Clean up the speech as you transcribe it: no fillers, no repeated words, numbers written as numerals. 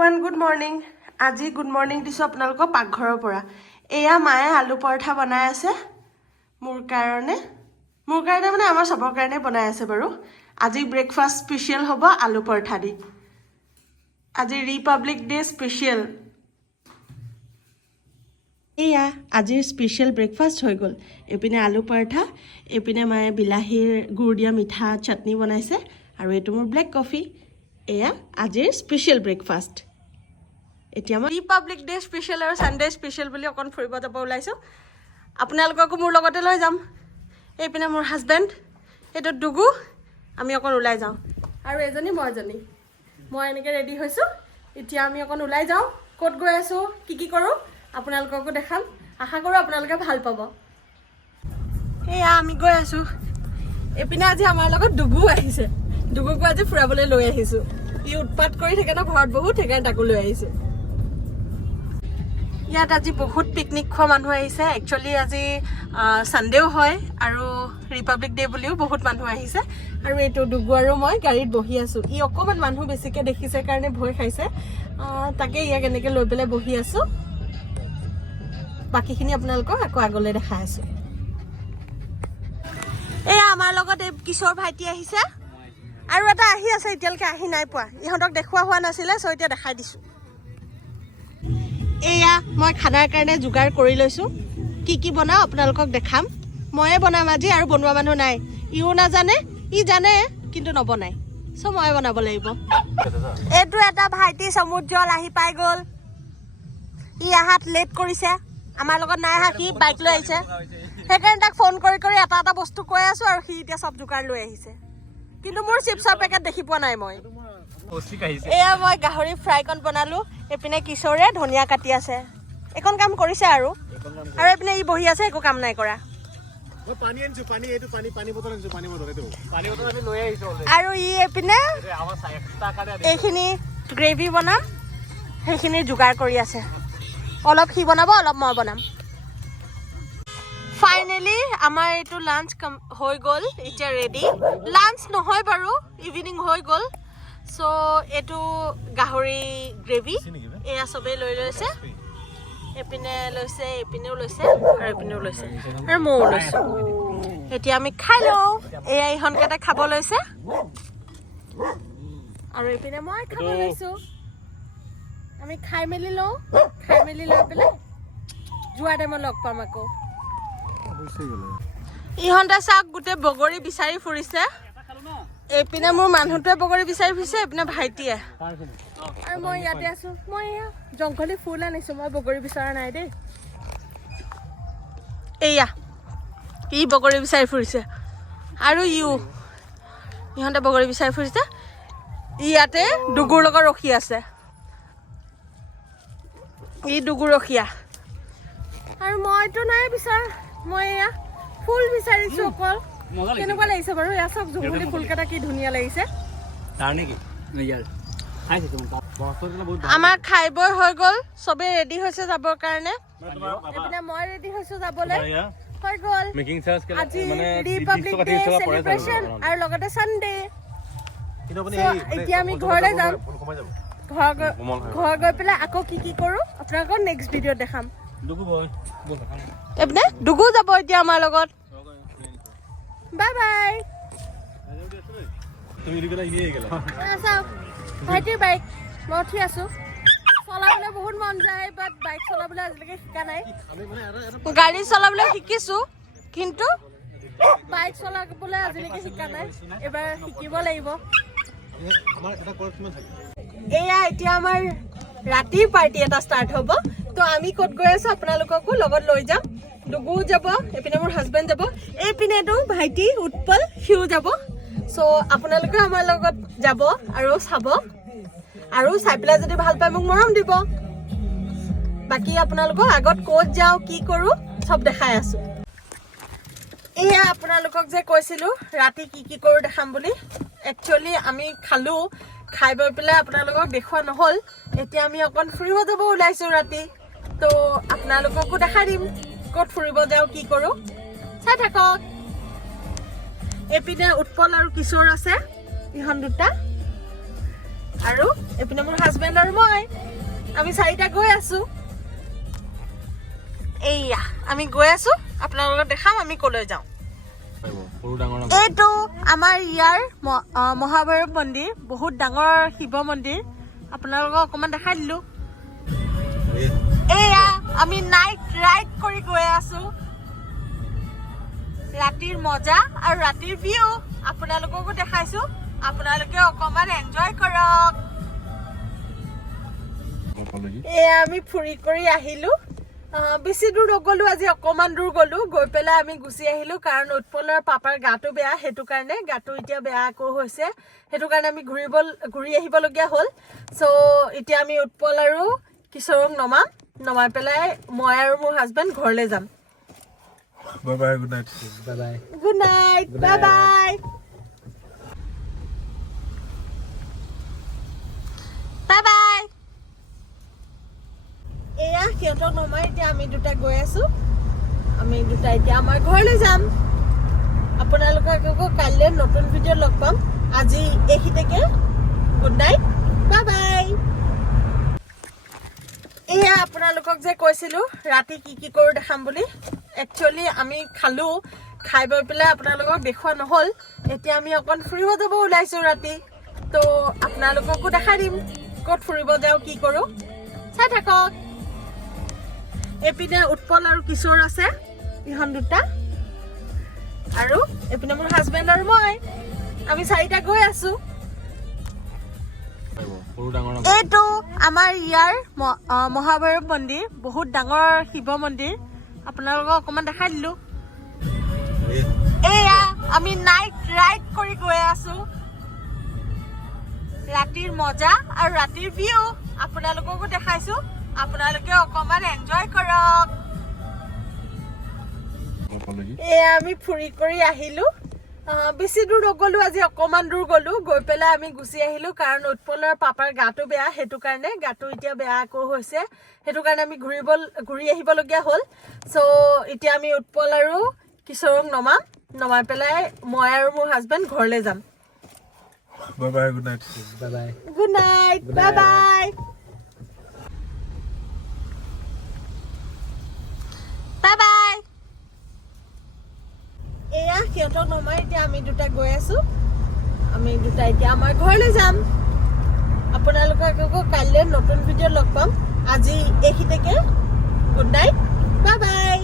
Everyone good morning আজি good morning দিছোঁ আপোনালোকক পাকঘৰৰ পৰা এয়া মায়ে আলু পৰঠা বনাই আছে মোৰ কাৰণে মানে আমাৰ সবৰ কাৰণে বনাই আছে বাৰু আজি ব্ৰেকফাষ্ট স্পেশাল হ'ব আলু পৰঠা দি আজি ৰিপাব্লিক ডে স্পেশাল এয়া আজিৰ স্পেশাল ব্ৰেকফাষ্ট হৈ গ'ল এপিনে আলু পৰঠা এপিনে মায়ে বিলাহীৰ গুড় দিয়া মিঠা চাটনি বনাইছে আৰু এইটো মোৰ ব্লেক কফি এয়া আজিৰ স্পেশাল ব্ৰেকফাষ্ট এতিয়া মই ৰিপাব্লিক ডে স্পেশাল আৰু সানডে স্পেশাল বুলি অকণ ফুৰিব যাব ওলাইছোঁ আপোনালোককো মোৰ লগতে লৈ যাম এইপিনে মোৰ হাজবেণ্ড এইটো ডুগু আমি অকণ ওলাই যাওঁ আৰু এজনী মই এনেকৈ ৰেডি হৈছোঁ এতিয়া আমি অকণ ওলাই যাওঁ ক'ত গৈ আছোঁ কি কৰোঁ আপোনালোককো দেখাম আশা কৰোঁ আপোনালোকে ভাল পাব এয়া আমি গৈ আছোঁ এইপিনে আজি আমাৰ লগত ডুগু আহিছে ডুগুকো আজি ফুৰাবলৈ লৈ আহিছোঁ ই উৎপাত কৰি থাকে ন ঘৰত বহুত সেইকাৰণে তাকো লৈ আহিছোঁ ইয়াত আজি বহুত পিকনিক খোৱা মানুহ আহিছে একচুৱেলি আজি সানডেও হয় আৰু ৰিপাব্লিক ডে বুলিও বহুত মানুহ আহিছে আৰু এইটো ডুগু আৰু মই গাড়ীত বহি আছোঁ ই অকণমান মানুহ বেছিকৈ দেখিছে কাৰণে ভয় খাইছে তাকে ইয়াক এনেকৈ লৈ পেলাই বহি আছোঁ বাকীখিনি আপোনালোকক আকৌ আগলৈ দেখাই আছোঁ এয়া আমাৰ লগত এই কিশোৰ ভাইটি আহিছে আৰু এটা আহি আছে এতিয়ালৈকে আহি নাই পোৱা ইহঁতক দেখুওৱা হোৱা নাছিলে চ' এতিয়া দেখাই দিছোঁ এয়া মই খানাৰ কাৰণে যোগাৰ কৰি লৈছোঁ কি বনাওঁ আপোনালোকক দেখাম ময়ে বনাম আজি আৰু বনোৱা মানুহ নাই ইও নাজানে ই জানে কিন্তু নবনাই চ' ময়ে বনাব লাগিব এইটো এটা ভাইটি সমুদ্ৰল আহি পাই গ'ল ই আহাত লেট কৰিছে আমাৰ লগত নাই আহা সি বাইক লৈ আহিছে সেইকাৰণে তাক ফোন কৰি এটা বস্তু কৈ আছোঁ আৰু সি এতিয়া চব যোগাৰ লৈ আহিছে কিন্তু মোৰ চিপছৰ পেকেট দেখি পোৱা নাই মই এয়া মই গাহৰি ফ্ৰাইকণ বনালোঁ এইপিনে কিশোৰে ধনিয়া কাটি আছে এইকণ কাম কৰিছে আৰু এইপিনে ই বহি আছে একো কাম নাই কৰা আৰু ই এইপিনে এইখিনি গ্ৰেভি বনাম সেইখিনি যোগাৰ কৰি আছে অলপ সি বনাব অলপ মই বনাম ফাইনেলি আমাৰ এইটো লাঞ্চ হৈ গ'ল এতিয়া ৰেডি লাঞ্চ নহয় বাৰু ইভিনিং হৈ গ'ল চ' এইটো গাহৰি গ্ৰেভি এয়া চবেই লৈ লৈছে এইপিনে লৈছে এইপিনেও লৈছে আৰু এইপিনেও লৈছে আৰু ময়ো লৈছোঁ এতিয়া আমি খাই লওঁ এয়া ইহঁতকেইটা খাব লৈছে আৰু এইপিনে মই খাব লৈছোঁ আমি খাই মেলি লওঁ খাই মেলি লৈ পেলাই যোৱা টাইমত লগ পাম আকৌ ইহঁতে চাওক গোটেই বগৰী বিচাৰি ফুৰিছে এইপিনে মোৰ মানুহটোৱে বগৰী বিচাৰি ফুৰিছে এইপিনে ভাইটিয়ে আৰু মই ইয়াতে আছোঁ মই এয়া জংঘলী ফুল আনিছোঁ মই বগৰী বিচৰা নাই দেই এয়া ই বগৰী বিচাৰি ফুৰিছে আৰু ইহঁতে বগৰী বিচাৰি ফুৰিছে ইয়াতে ডুগুৰ লগত ৰখি আছে ই ডুগুৰ ৰখীয়া আৰু মইতো নাই বিচাৰ মই এয়া ফুল বিচাৰিছোঁ অকল কেনেকুৱা লাগিছে বাৰু এয়া চাওক জংঘলী ফুলকেইটা কি ধুনীয়া লাগিছে আমাৰ খাই বৈ হৈ গ'ল চবেই ৰেডি হৈছে যাবৰ কাৰণে এইপিনে মই ৰেডি হৈছোঁ যাবলৈ হৈ গ'ল আজি ৰিপাব্লিক ডে চেলিব্ৰেশ্যন আৰু লগতে সানডে এতিয়া আমি ঘৰলৈ যাম ঘৰ গৈ পেলাই আকৌ কি কৰোঁ আপোনালোকক নেক্সট ভিডিঅ'ত দেখাম এইপিনে ডুগু যাব এতিয়া আমাৰ লগত বাই বাই চাওক ভাইটিৰ বাইক মই উঠি আছোঁ চলাবলৈ বহুত মন যায় বাট বাইক চলাবলৈ আজিলৈকে শিকা নাই গাড়ী চলাবলৈ শিকিছোঁ কিন্তু বাইক চলাবলৈ আজিলৈকে শিকা নাই এইবাৰ শিকিব লাগিব এয়া এতিয়া আমাৰ ৰাতিৰ পাৰ্টি এটা ষ্টাৰ্ট হ'ব তো আমি ক'ত গৈ আছোঁ আপোনালোককো লগত লৈ যাম ডুগু যাব এইপিনে মোৰ হাজবেণ্ড যাব এইপিনেতো ভাইটি উৎপল সিও যাব চ' আপোনালোকে আমাৰ লগত যাব আৰু চাব আৰু চাই পেলাই যদি ভাল পায় মোক মৰম দিব বাকী আপোনালোকক আগত ক'ত যাওঁ কি কৰোঁ চব দেখাই আছোঁ এয়া আপোনালোকক যে কৈছিলোঁ ৰাতি কি কৰোঁ দেখাম বুলি একচুৱেলি আমি খালোঁ খাই বৈ পেলাই আপোনালোকক দেখুওৱা নহ'ল এতিয়া আমি অকণ ফুৰিব যাব ওলাইছোঁ ৰাতি তো আপোনালোককো দেখাই দিম ক'ত ফুৰিব যাওঁ কি কৰোঁ চাই থাকক এইপিনে উৎপল আৰু কিশোৰ আছে ইহঁত দুটা আৰু এপিনে মোৰ হাজবেণ্ড আৰু মই আমি চাৰিটা গৈ আছো এইয়া আমি গৈ আছো আপোনালোকক দেখাম আমি কলৈ যাওঁ এইটো আমাৰ ইয়াৰ মহাভৈৰৱ মন্দিৰ বহুত ডাঙৰ শিৱ মন্দিৰ আপোনালোকক অকণমান দেখাই দিলো এয়া আমি নাইট ৰাইড কৰি গৈ আছো ৰাতিৰ মজা আৰু ৰাতিৰ ভিউ আপোনালোককো দেখাইছো আপোনালোকে অকণমান এনজয় কৰক এয়া আমি ফুৰি কৰি আহিলো বেছি দূৰ নগলো আজি অকণমান দূৰ গলো গৈ পেলাই আমি গুচি আহিলো কাৰণ উৎপলৰ পাপাৰ গাটো বেয়া সেইটো কাৰণে গাটো এতিয়া বেয়া আকৌ হৈছে সেইটো কাৰণে আমি ঘূৰি আহিবলগীয়া হ'ল চ' এতিয়া আমি উৎপল আৰু কিশোৰক নমাই পেলাই মই আৰু মোৰ হাজবেণ্ড ঘৰলৈ যাম Bye bye, good night. Bye bye. Good night. Bye bye. Bye bye. এয়া সিহঁতক নমাই এতিয়া আমি দুটা গৈ আছো আমি দুটা এতিয়া আমাৰ ঘৰলৈ যাম আপোনালোকক আকৌ কাইলৈ নতুন ভিডিঅ' লগ পাম আজি এইখিনিকে গুড নাইট বাই বাই এয়া আপোনালোকক যে কৈছিলো ৰাতি কি কৰোঁ দেখাম বুলি একচুৱেলি আমি খালো খাই বৈ পেলাই আপোনালোকক দেখুওৱা নহ'ল এতিয়া আমি অকণ ফুৰিব যাব ওলাইছো ৰাতি তো আপোনালোককো দেখাই দিম ক'ত ফুৰিব যাওঁ কি কৰোঁ চাই থাকক এপিনে উৎপল আৰু কিশোৰ আছে ইহঁত দুটা আৰু এপিনে মোৰ হাজবেণ্ড আৰু মই আমি চাৰিটা গৈ আছো এইটো আমাৰ ইয়াৰ মহাভৈৰৱ মন্দিৰ বহুত ডাঙৰ শিৱ মন্দিৰ আপোনালোকক অকণমান দেখাই দিলো এয়া আমি নাইট ৰাইড কৰি গৈ আছো ৰাতিৰ মজা আৰু ৰাতিৰ ভিউ আপোনালোককো দেখাইছো আপোনালোকে অকণমান এনজয় কৰক এয়া আমি ফুৰি কৰি আহিলো বেছি দূৰ নগলো আজি অকণমান দূৰ গলো গৈ পেলাই আমি গুচি আহিলো কাৰণ উৎপলৰ পাপাৰ গাটো বেয়া সেইটো কাৰণে গাটো এতিয়া বেয়া আকৌ হৈছে সেইটো কাৰণে আমি ঘূৰি আহিবলগীয়া হ'ল চ' এতিয়া আমি উৎপল আৰু কিশোৰক নমাই পেলাই মই আৰু মোৰ হাজবেণ্ড ঘৰলৈ যাম Bye bye, good night. Bye bye. Good night. Bye bye. Bye bye. এয়া সিহঁতক নমাই এতিয়া আমি দুটা গৈ আছো আমি দুটা এতিয়া আমাৰ ঘৰলৈ যাম আপোনালোকক আকৌ কাইলৈ নতুন ভিডিঅ' লগ পাম আজি এইখিনিকে গুড নাইট বাই বাই